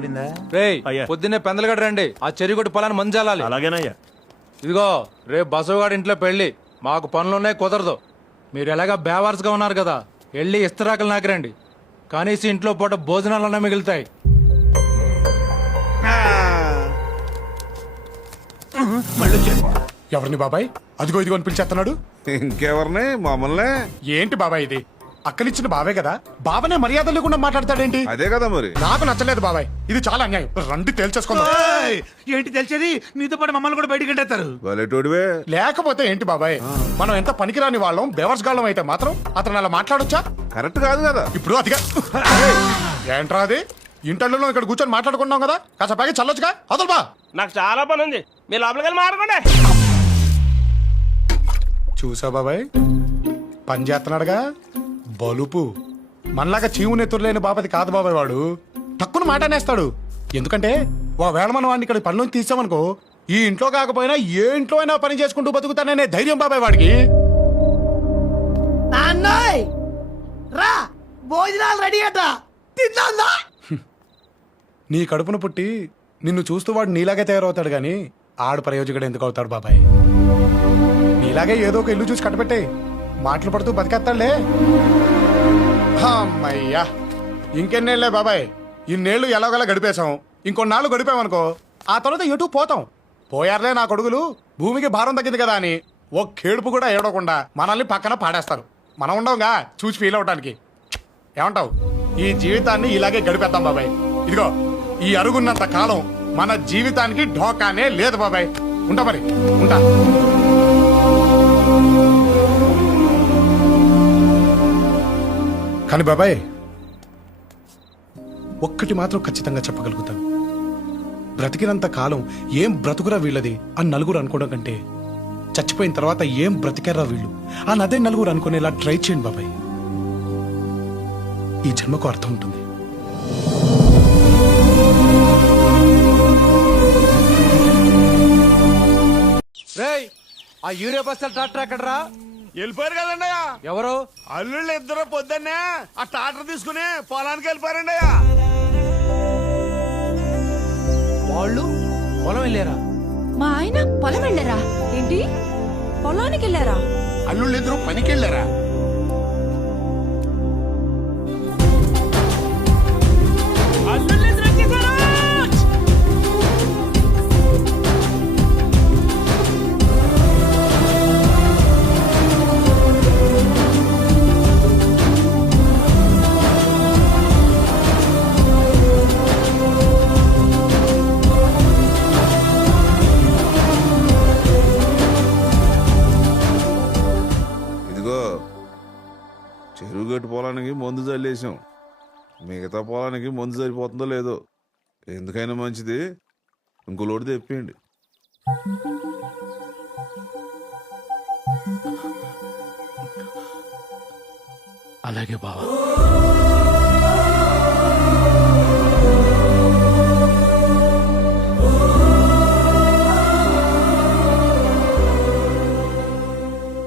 పడిందా? రేయ్ అయ్యా. పొద్దున్నే పెందలగడ రండి, ఆ చెరుగొట్టి పొలాన్ని మంజాలాలి. అలాగేనయ్యా. ఇదిగో రేపు బసవగాడి ఇంట్లో పెళ్లి, మాకు పనులున్నాయి, కుదరదు. మీరు ఎలాగా బేవార్స్గా ఉన్నారు కదా, వెళ్ళి ఇస్తరాకులు నాకిరండి. కనీసం ఇంట్లో పూట భోజనాలన్నా మిగులుతాయి. మళ్ళీ వచ్చాడు. ఎవరిని బాబాయ్? అదిగో ఇదిగో అని పిలిచేస్తున్నాడు. ఇంకెవరిని? మమ్మల్ని. ఏంటి బాబాయ్ ఇది? అక్కనిచ్చిన బావే కదా, బావనే మర్యాద లేకుండా మాట్లాడతాడేంటి? అదే కదా మరి. నాకు నచ్చలేదు బాబాయ్, ఇది చాలా అన్యాయం. రండి తేల్చేసుకుందాం. ఏయ్, ఏంటి తెలిసేది? నీతో పాటు మమ్మల్ని కూడా బయటికి ఎంటేస్తారు. వలెటోడివే. లేకపోతే ఏంటి బాబాయ్, మనం ఎంత పనికిరాని వాళ్ళం, బేవర్స్ గాళ్ళం అయితే మాత్రం అతను అలా మాట్లాడొచ్చా? కరెక్ట్ కాదు కదా. ఇప్పుడు అదిగా ఏంట్రా అది? ఇంటర్లో ఇక్కడ కూర్చొని మాట్లాడుకున్నాం కదా, కాస్త పైకి చల్లొచ్చుగా. అదలు బా. నాకు చాలా పని ఉంది, మీరు లోపలికి వెళ్ళి మాట్లాడుకోండి. చూసా బాబాయ్, పని చేస్తున్నాడుగా బలుపు. మనలాగా చీము నెత్తురులేని బాపతి కాదు బాబాయ్ వాడు. తక్కువ మాట అనేస్తాడు. ఎందుకంటే ఒకవేళ మనం వాడిని ఇక్కడ పనిలోంచి తీసామనుకో, ఈ ఇంట్లో కాకపోయినా ఏ ఇంట్లో అయినా పని చేసుకుంటూ బతుకుతాననే ధైర్యం బాబాయ్ వాడికి. నాన్నోయ్ రా, భోజనాలు రెడీ అట, తిందా? నీ కడుపున పుట్టి నిన్ను చూస్తూ వాడు నీలాగే తయారవుతాడు గాని ఆడు ప్రయోజకుడు ఎందుకు అవుతాడు బాబాయ్? నీలాగే ఏదో ఒక ఇల్లు చూసి కట్టబెట్టే మాటలు పడుతూ బతికేస్తాడులే. అమ్మయ్యా, ఇంకెన్నేళ్లే బాబాయ్, ఇన్నేళ్లు ఎలాగోలా గడిపేశాం. ఇంకొన్నాళ్ళు గడిపామనుకో, ఆ తర్వాత ఎటు పోతాం. పోయారులే నా కొడుకులు, భూమికి భారం తగ్గింది కదా అని ఓ కేడుపు కూడా ఏడవకుండా మనల్ని పక్కన పాడేస్తారు. మనం ఉండవుగా చూసి ఫీల్ అవటానికి. ఏమంటావు? ఈ జీవితాన్ని ఇలాగే గడిపేద్దాం బాబాయ్. ఇదిగో ఈ అరుగున్నంత కాలం మన జీవితానికి ఢోకానే లేదు బాబాయ్. ఉంటా మరి, ఉంటా. కానీ బాబాయ్, ఒక్కటి మాత్రం ఖచ్చితంగా చెప్పగలుగుతాను. బ్రతికినంత కాలం ఏం బ్రతుకురా వీళ్ళది అని నలుగురు అనుకోవడం కంటే, చచ్చిపోయిన తర్వాత ఏం బ్రతికారా వీళ్ళు అని అదే నలుగురు అనుకునేలా ట్రై చేయండి బాబాయ్. ఈ జన్మకు అర్థం ఉంటుంది. రేయ్ ఆ యూరియా బస్తాలు ట్రాక్టర్ ఎక్కడరా? వెళ్ళిపోయారు కదండి. ఎవరు? అల్లుళ్ళు ఇద్దరు పొద్దున్నే ఆ ట్రాక్టర్ తీసుకుని పొలానికి వెళ్ళిపోయారండి అయ్యా. వాళ్ళు పొలం వెళ్ళారా? మా ఆయన పొలం వెళ్ళారా? ఏంటి, పొలానికి వెళ్ళారా? అల్లుళ్ళు ఇద్దరు పనికి వెళ్ళారా? చెరువుగట్టు పొలానికి మందు చల్లేసాం. మిగతా పొలానికి మందు సరిపోతుందో లేదో. ఎందుకైనా మంచిది ఇంకో లోటు తెప్పియండి. అలాగే బావా.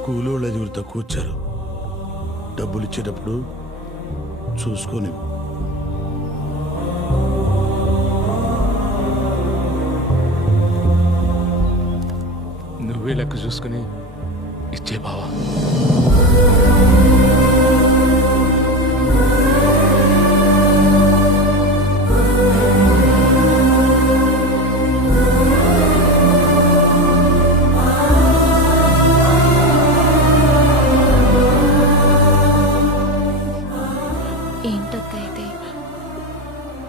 కూలోళ్ళ దగ్గర తక్కువ వచ్చారు. డబ్బులు ఇచ్చేటప్పుడు చూసుకొని. నువ్వే లెక్క చూసుకుని ఇచ్చే బావా.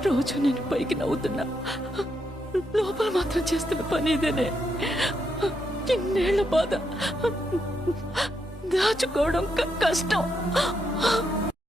రోజు నేను పైకి నవ్వుతున్నా, లోపల మాత్రం చేస్తున్న పని ఇదేనే. ఇన్నేళ్ల బాధ దాచుకోవడం కష్టం.